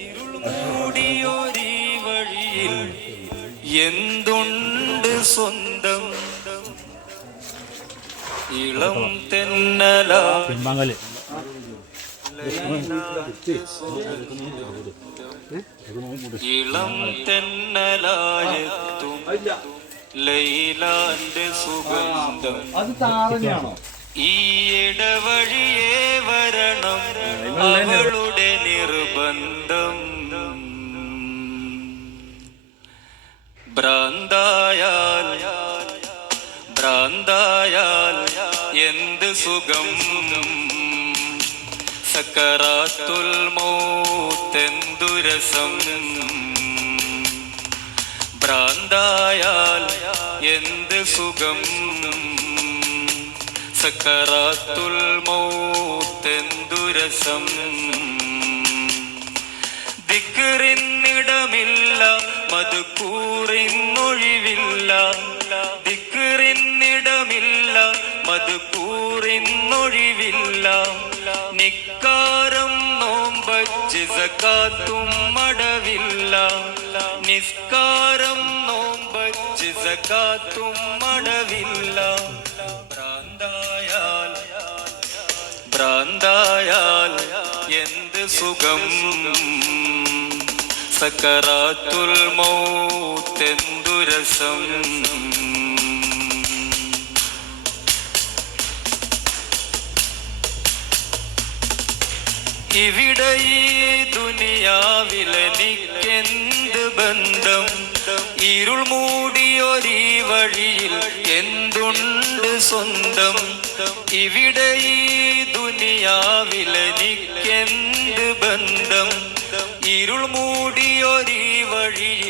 ഇരുൾമൂടിയൊരീ വഴിയിൽ എന്തുണ്ട് സ്വന്തം ഇളം തെന്നല ഇളം തെന്നലായെത്തും ലൈലാന്റെ സുഗന്ധം ഈ ഇടവഴിയേ വരണം അവളുടെ നിർബന്ധം ഭ്രാന്തായാൽ എന്ത് സുഖം സക്കറാത്തുൽ മൗത്തെന്തുരസം ഭ്രാന്തായാൽ എന്ത് സുഖം സക്കറാത്തുൽ മൗത്തെന്തുരസം ദിക്റിന്നിടമില്ല മദ്കൂറിന്നൊഴിവില്ല ദിക്റിന്നിടമില്ല മദ്കൂറിന്നൊഴിവില്ല നിക്കാരം നോമ്പജ്ജ് സകാത്തും മടവില്ല നിസ്കാരം നോമ്പജ്ജ് സകാത്തും മടവില്ല ഭ്രാന്തായാൽ എന്ത് സുഖം സക്കറാത്തുൽ മൗത്തെന്തുരസം ഇവിടെ ഈ ദുനിയാവിലെനിക്കെന്ത് ബന്ധം ഇരുൾ മൂടിയൊരീ വഴിയിൽ എന്തുണ്ട് സ്വന്തം ഇവിടെ ഈ ദുനിയാവിലെനിക്കെന്ത് ബന്ധം ഇരുൾ മൂടിയൊരീ വഴിയിൽ